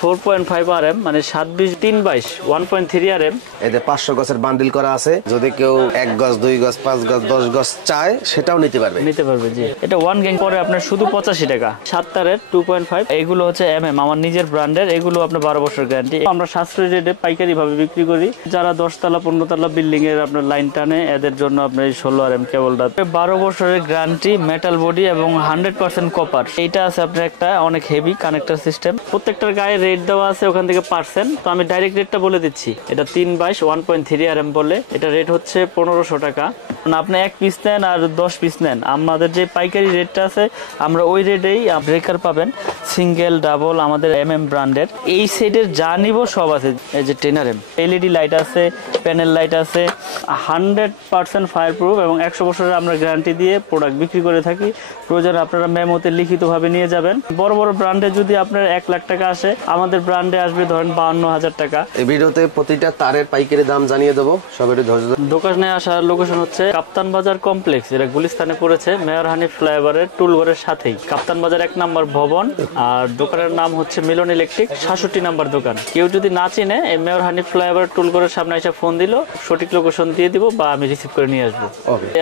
4.5 RM মানে 7-20 3-22 1.3 RM। এতে 500 গজের বান্ডিল করা আছে, যদি কেউ 1 গজ 2 গজ 5 গজ 10 গজ চায় সেটাও নিতে পারবে জি। এটা 1 গ্যাং পরে আপনার শুধু 85 টাকা। 7 তারের 2.5, এগুলো হচ্ছে MM আমার নিজের ব্র্যান্ডের, এগুলো আপনার 12 বছর গ্যারান্টি। আমরা সাশ্রয়ী রেটে পাইকারি ভাবে বিক্রি করি। যারা 10 তলা 15 তলা বিল্ডিং এর আপনার লাইন টানে, এদের জন্য আপনার এই 16 RM কেবলটা 12 বছরের গ্যারান্টি, মেটাল বডি এবং 100% কপার। এইটা আছে আপনার একটা অনেক হেভি কানেক্টর সিস্টেম। প্রত্যেকটার গায়ে রেট দেওয়া আছে ওখান থেকে পার্সেন্ট, তো আমি ডাইরেক্ট রেটটা বলে দিচ্ছি। এটা 3-22 1.3 RM বলে, এটা রেট হচ্ছে 1500 টাকা। আপনি 1 পিস নেন আর 10 পিস নেন, আমাদের যে পাইকারি রেটটা আছে আমরা ওই রেটেই ব্রেকার পাবেন, সিঙ্গেল ডাবল আমাদের MM ব্র্যান্ডের। এই সেটের যা নিব সব আছে। এই যে 10 RM LED লাইট আছে, প্যানেল লাইট আছে, 100% ফায়ার প্রুফ এবং 100 বছরের আমরা গ্যারান্টি দিয়ে প্রোডাক্ট বিক্রি করে থাকি। প্রয়োজনে আপনারা মেমোতে লিখিতভাবে নিয়ে যাবেন। বড় বড় ব্র্যান্ডে যদি আপনার 1 লাখ টাকা আসে, আমাদের ব্র্যান্ডে আসবে ধরেন 52,000 টাকা। এই ভিডিওতে প্রতিটা তারের পাইকারি দাম জানিয়ে দেবো, সবাই ধৈর্য ধরে। দোকানে আসার লোকেশন হচ্ছে কাপ্তান বাজার কমপ্লেক্স, এটা গুলিস্তানে পড়েছে, মেয়র হানিফ ফ্লাইওভারের টুলঘরের সাথেই। কাপ্তান বাজার 1 নম্বর ভবন, আর দোকানের নাম হচ্ছে মিলন ইলেকট্রিক, 66 নম্বর দোকান। কেউ যদি না চিনে, এই মেয়র হানিফ ফ্লাইওভার টুলঘরের সামনে এসে ফোন দিল, সঠিক লোকেশন দিয়ে দিব বা আমি রিসিভ করে নিয়ে আসবো।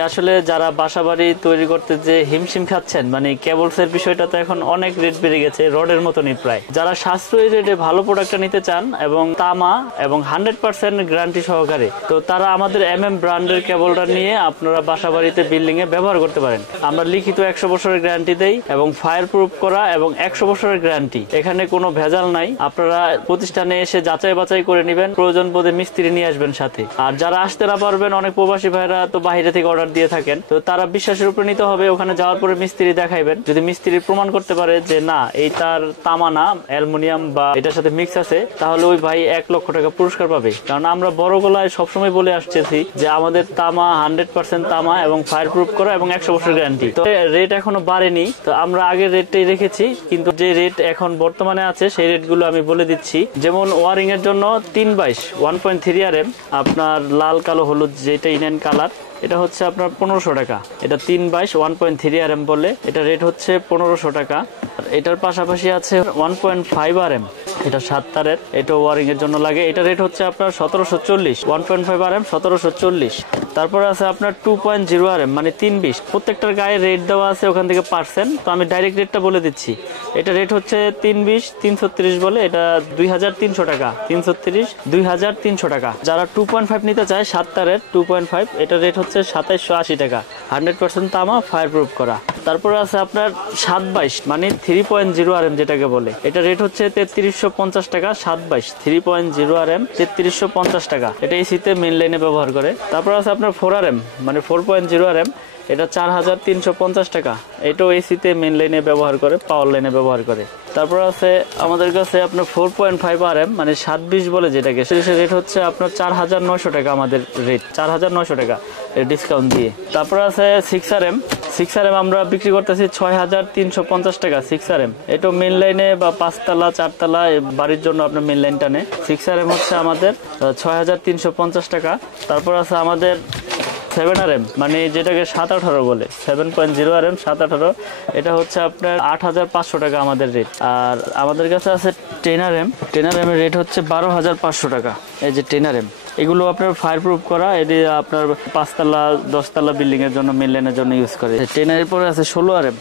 আসলে যারা বাসাবাড়ি তৈরি করতে যে হিমশিম খাচ্ছেন, মানে কেবলস এর বিষয়টা তো এখন অনেক রেট বেড়ে গেছে, রডের মতনই প্রায়। যারা সাশ্রয়ী রেটে ভালো প্রোডাক্টটা নিতে চান এবং তামা এবং 100% গ্যারান্টি সহকারে, তো তারা আমাদের MM ব্র্যান্ডের কেবলটা নিয়ে আপনারা বাসাবাড়িতে বিল্ডিং এ ব্যবহার করতে পারেন। আমরা লিখিত 100 বছরের গ্যারান্টি দেই এবং ফায়ার প্রুফ করা এবং 100 বছরের গ্যারান্টি, এখানে কোনো ভেজাল নাই। আপনারা প্রতিষ্ঠানে এসে যাচাই বাছাই করে নেবেন, প্রয়োজন বোধে মিস্ত্রি নিয়ে আসবেন সাথে। আর যারা আসতে না পারবেন, অনেক প্রবাসী ভাইরা তো বাইরে থেকে অর্ডার দিয়ে থাকেন, তো তারা বিশ্বাসের উপর নিতে হবে। ওখানে যাওয়ার পরে মিস্ত্রি দেখাইবেন, যদি মিস্ত্রি প্রমাণ করতে পারে যে না এই তার তামা না, অ্যালুমিনিয়াম বা এটার সাথে মিক্স আছে, তাহলে ওই ভাই 1 লক্ষ টাকা পুরস্কার পাবে। কারণ আমরা বড় গলায় সবসময় বলে আসতেছি যে আমাদের তামা 100% তামা এবং ফায়ার প্রুফ করা এবং 100 বছর গ্যারান্টি। তো রেট এখনো বাড়েনি, তো আমরা আগের রেটটাই রেখেছি, কিন্তু যে রেট এখন বর্তমানে আছে সেই রেটগুলো আমি বলে দিচ্ছি। যেমন ওয়ারিং এর জন্য 3-22 1.3 RM আপনার লাল কালো হলুদ যেটা ইন্ডিয়ান কালার, এটা হচ্ছে আপনার 1500 টাকা। এটা 3-22 1.3 RM বলে, এটা রেট হচ্ছে 1500 টাকা। এটার পাশাপাশি আছে 1.5 RM, এটা 7 তারের, এটা ওয়ারিং এর জন্য লাগে, এটা রেট হচ্ছে আপনার 1740। 1.5 RM 1740। তারপর আছে আপনার 2.0 RM মানে 320, প্রত্যেকটার গায়ে রেট দেওয়া আছে ওখান থেকে পার্সেন্ট, তো আমি ডাইরেক্ট রেটটা বলে দিচ্ছি। এটা রেট হচ্ছে 320 330 বলে, এটা 2300 টাকা। 330 2300 টাকা। যারা 2.5 নিতে চায় 7 তারের 2.5, এটা রেট হচ্ছে 2780 টাকা, 100% তামা ফায়ার প্রুফ করা। তারপরে আছে আপনার 7-22 মানে 3.0 RM যেটাকে বলে, এটা রেট হচ্ছে 3350 টাকা। 7-22 3.0 RM 3350 টাকা, এটা এসিতে মেইন লাইনে ব্যবহার করে। তারপর আছে আপনার 4 RM মানে 4.0 RM, এটা 4350 টাকা, এটাও এসিতে মেইন লাইনে ব্যবহার করে, পাওয়ার লাইনে ব্যবহার করে। তারপর আছে আমাদের কাছে আপনার 4.5 RM মানে 720 বলে যেটাকে, সেটার রেট হচ্ছে আপনার 4900 টাকা, আমাদের রেট 4900 টাকা ডিসকাউন্ট দিয়ে। তারপর আছে 6 RM, 6 RM আমরা বিক্রি করতেছি 6350 টাকা। 6 RM এটা মেইন লাইনে বা 5 তলা 4 তলা বাড়ির জন্য আপনার মেইন লাইন টানে। 6 RM হচ্ছে আমাদের 6350 টাকা। তারপর আছে আমাদের 7 RM মানে যেটাকে 718 বলে, 7.0 RM 718, এটা হচ্ছে আপনার 8500 টাকা আমাদের রেট। আর আমাদের কাছে আছে 10 RM, 10 RM এর রেট হচ্ছে 12500 টাকা। এই যে 10 RM এগুলো আপনার ফায়ার প্রুফ করা, এটি আপনার 5 তলা 10 তলা বিল্ডিং এর জন্য মেইন লাইনের জন্য ইউজ করে। 10 এর পরে আছে 16 RM,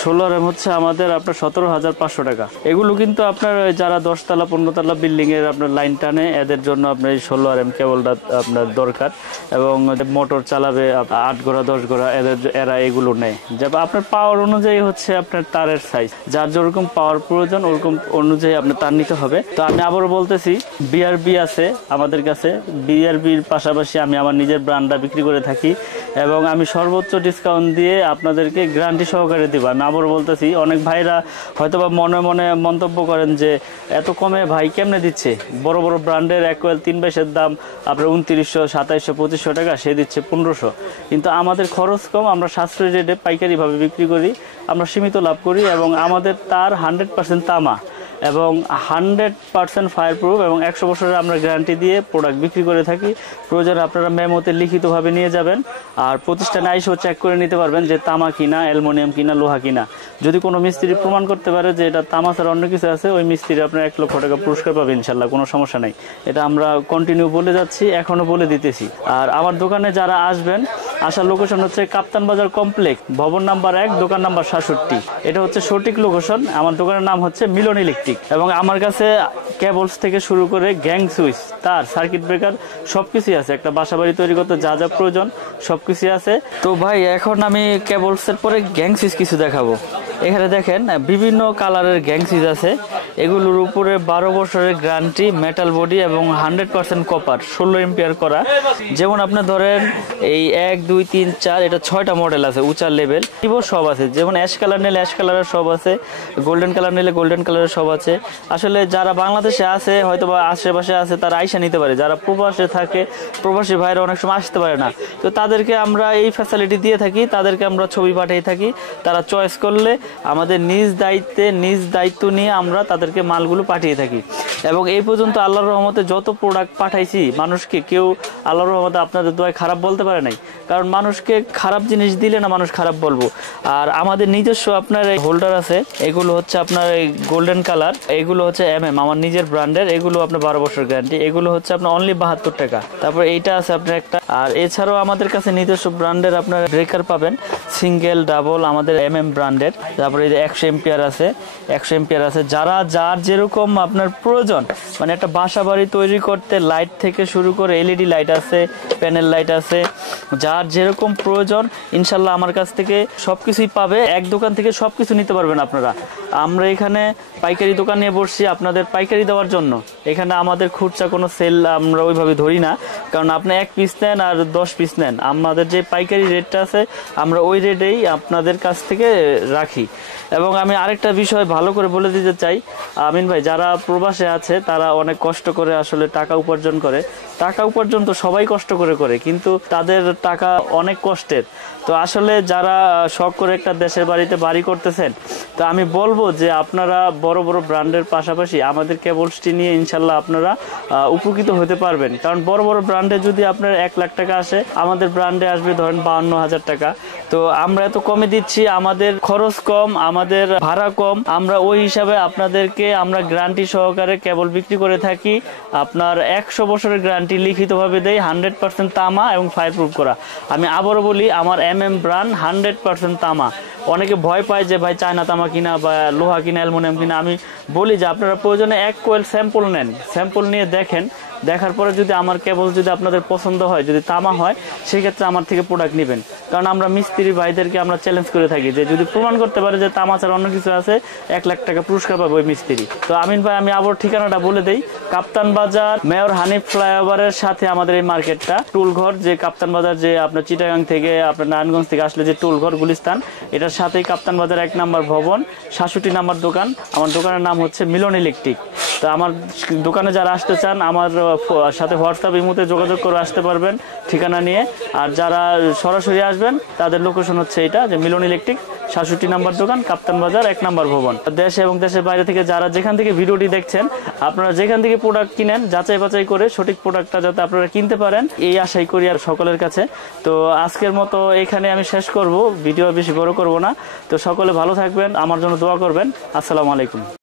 16 RM হচ্ছে আমাদের আপনার 17500 টাকা। এগুলো কিন্তু আপনার যারা 10 তলা 15 তলা বিল্ডিং এর আপনার লাইন টানে, এদের জন্য আপনার 16 RM কেবলটা আপনার দরকার। এবং মোটর চালাবে 8 গোড়া 10 গোড়া, এরা এগুলো নেয়। যেমন আপনার পাওয়ার অনুযায়ী হচ্ছে আপনার তারের সাইজ, যার যেরকম পাওয়ার প্রয়োজন ওরকম অনুযায়ী আপনার তার নিতে হবে। তো আমি আবারও বলতেছি, BRB আছে আমাদের কাছে, BRBর পাশাপাশি আমি আমার নিজের ব্র্যান্ডটা বিক্রি করে থাকি এবং আমি সর্বোচ্চ ডিসকাউন্ট দিয়ে আপনাদেরকে গ্যারান্টি সহকারে দেব। আমি আবার বলতেছি, অনেক ভাইরা হয়তোবা মনে মনে মন্তব্য করেন যে এত কমে ভাই কেমনে দিচ্ছে, বড় বড় ব্র্যান্ডের অ্যাকোয়েল 322 দাম আপনার 2900 2700 2500 টাকা, সে দিচ্ছে 1500। কিন্তু আমাদের খরচ কম, আমরা সাশ্রয়ী রেটে পাইকারি ভাবে বিক্রি করি, আমরা সীমিত লাভ করি এবং আমাদের তার 100% তামা এবং 100% ফায়ার প্রুফ এবং 100 বছরের আমরা গ্যারান্টি দিয়ে প্রোডাক্ট বিক্রি করে থাকি। প্রয়োজনে আপনারা মেমোতে লিখিতভাবে নিয়ে যাবেন, আর প্রতিষ্ঠানে আইসেও চেক করে নিতে পারবেন যে তামা কিনা, অ্যালুমিনিয়াম কিনা, লোহা কিনা। যদি কোনো মিস্ত্রি প্রমাণ করতে পারে যে এটা তামা ছাড়া অন্য কিছু আছে, ওই মিস্ত্রি আপনার 1 লক্ষ টাকা পুরস্কার পাবে ইনশাল্লাহ, কোনো সমস্যা নাই। এটা আমরা কন্টিনিউ বলে যাচ্ছি, এখনো বলে দিতেছি। আর আমার দোকানে যারা আসবেন, আসার লোকেশন হচ্ছে কাপ্তান বাজার কমপ্লেক্স, ভবন নাম্বার 1, দোকান নাম্বার 67। এটা হচ্ছে সঠিক লোকেশন। আমার দোকানের নাম হচ্ছে মিলন ইলেকট্রিক, এবং আমার কাছে কেবলস থেকে শুরু করে গ্যাং সুইচ, তার সার্কিট ব্রেকার সবকিছুই আছে। একটা বাসাবাড়ি তৈরি করতে যা যা প্রয়োজন সবকিছুই আছে। তো ভাই এখন আমি কেবলসের পরে গ্যাং সুইচ কিছু দেখাবো। এখানে দেখেন বিভিন্ন কালারের গ্যাং সুইচ আছে। এগুলোর উপরে 12 বছরের গ্যারান্টি, মেটাল বডি এবং 100% কপার, 16 এম্পিয়ার করা। যেমন আপনি ধরেন এই 1, 2, 3, 4, এটা 6টা মডেল আছে, উঁচা লেভেল কিবোর্ড সব আছে। যেমন অ্যাশ কালার নিলে অ্যাশ কালারের সব আছে, গোল্ডেন কালার নিলে গোল্ডেন কালারের সব আছে। আসলে যারা বাংলাদেশে আছে, হয়তো বা আশেপাশে আছে, তারা আইসা নিতে পারে। যারা প্রবাসে থাকে, প্রবাসী ভাইরা অনেক সময় আসতে পারে না, তো তাদেরকে আমরা এই ফ্যাসিলিটি দিয়ে থাকি। তাদেরকে আমরা ছবি পাঠিয়ে থাকি, তারা চয়েস করলে আমাদের নিজ দায়িত্ব নিয়ে আমরা তাদেরকে মালগুলো পাঠিয়ে থাকি। এবং এই পর্যন্ত আল্লাহর রহমতে যত প্রোডাক্ট পাঠাইছি মানুষকে, কেউ আল্লাহর রহমতে আপনাদের দোয়ায় খারাপ বলতে পারে নাই। কারণ মানুষকে খারাপ জিনিস দিলে না মানুষ খারাপ বলবো। আর আমাদের নিজস্ব আপনার এই হোল্ডার আছে, এগুলো হচ্ছে আপনার এই গোল্ডেন কালার, এগুলো হচ্ছে আমার নিজের ব্র্যান্ডের। এগুলো আপনার 12 বছর গ্যারান্টি। এগুলো হচ্ছে আপনার অনলি 72 টাকা। তারপর এইটা আছে আপনার একটা। আর এছাড়াও আমাদের কাছে নিজস্ব ব্র্যান্ডের আপনার ব্রেকার পাবেন, সিঙ্গেল, ডাবল, আমাদের ব্র্যান্ডের। তারপরে 100 এম্পিয়ার আছে, 100 এম্পিয়ার আছে। যার যেরকম আপনার প্রয়োজন, মানে একটা বাসা বাড়ি তৈরি করতে লাইট থেকে শুরু করে এলইডি লাইট আছে, প্যানেল লাইট আছে, যার যেরকম প্রয়োজন ইনশাল্লাহ আমার কাছ থেকে সবকিছুই পাবে। এক দোকান থেকে সবকিছু নিতে পারবেন আপনারা। আমরা এখানে পাইকারি দোকান নিয়ে বসছি আপনাদের পাইকারি দেওয়ার জন্য। এখানে আমাদের খুচরা কোনো সেল আমরা ওইভাবে ধরি না, কারণ আপনি 1 পিস নেন আর 10 পিস নেন, আমাদের যে পাইকারি রেটটা আছে আমরা ওই রেটেই আপনাদের কাছ থেকে রাখি। এবং আমি আরেকটা বিষয় ভালো করে বলে দিতে চাই, আমিন ভাই, যারা প্রবাসে আছে তারা অনেক কষ্ট করে আসলে টাকা উপার্জন করে। টাকা উপার্জন তো সবাই কষ্ট করে, কিন্তু তাদের টাকা অনেক কষ্টের। তো আসলে যারা শখ করে একটা দেশের বাড়িতে বাড়ি করতেছেন, তো আমি বলবো যে আপনারা বড় বড় ব্র্যান্ডের পাশাপাশি আমাদের কেবলসটি নিয়ে ইনশাল্লাহ আপনারা উপকৃত হতে পারবেন। কারণ বড় বড় ব্র্যান্ডে যদি আপনার 1 লাখ টাকা আসে, আমাদের ব্র্যান্ডে আসবে ধরেন 52,000 টাকা। তো আমরা এত কমে দিচ্ছি, আমাদের খরচ কম, আমাদের ভাড়া কম। আমরা ওই হিসাবে আপনাদেরকে আমরা গ্যারান্টি সহকারে কেবল বিক্রি করে থাকি। আপনার 100 বছরের গ্যারান্টি লিখিতভাবে দেই, 100% তামা এবং ফায়ার প্রুফ করা। আমি আবারও বলি, আমার ব্র্যান্ড 100% তামা। অনেকে ভয় পায় যে ভাই চায়না তামা কিনা বা লোহা কিনা, অ্যালুমিনিয়াম কিনা। আমি বলি যে আপনারা প্রয়োজনে 1 কোয়েল স্যাম্পল নেন, স্যাম্পল নিয়ে দেখেন, দেখার পরে যদি আমার কেবল যদি আপনাদের পছন্দ হয়, যদি তামা হয়, সেই ক্ষেত্রে আমার থেকে প্রোডাক্ট নেবেন। কারণ আমরা মিস্ত্রি ভাইদেরকে আমরা চ্যালেঞ্জ করে থাকি যে যদি প্রমাণ করতে পারে যে তামা ছাড়া অন্য কিছু আছে, 1 লাখ টাকা পুরস্কার পাবে ওই মিস্ত্রি। তো আমিন ভাই, আমি আবার ঠিকানাটা বলে দেই, কাপ্তান বাজার মেয়র হানিফ ফ্লাইওভারের সাথে আমাদের এই মার্কেটটা। টুলঘর, যে কাপ্তান বাজার যে আপনার চিটাগাং থেকে আপনার নারায়ণগঞ্জ থেকে আসলে যে টুলঘর গুলিস্তান, এটার সাথেই কাপ্তান বাজার 1 নম্বর ভবন, 67 নম্বর দোকান। আমার দোকানের নাম হচ্ছে মিলন ইলেকট্রিক। তো আমার দোকানে যারা আসতে চান আমার সাথে হোয়াটসঅ্যাপ ইমোতে যোগাযোগ করে আসতে পারবেন ঠিকানা নিয়ে। আর যারা সরাসরি আসবেন তাদের লোকেশন হচ্ছে এটা, যে মিলন ইলেকট্রিক, 67 নম্বর দোকান, কাপ্তান বাজার 1 নম্বর ভবন। দেশে এবং দেশের বাইরে থেকে যারা যেখান থেকে ভিডিওটি দেখছেন, আপনারা যেখান থেকে প্রোডাক্ট কিনেন যাচাই বাছাই করে সঠিক প্রোডাক্টটা যাতে আপনারা কিনতে পারেন, এই আশাই করি আর সকলের কাছে। তো আজকের মতো এখানে আমি শেষ করব, ভিডিও বেশি বড় করব না। তো সকলে ভালো থাকবেন, আমার জন্য দোয়া করবেন। আসসালামু আলাইকুম।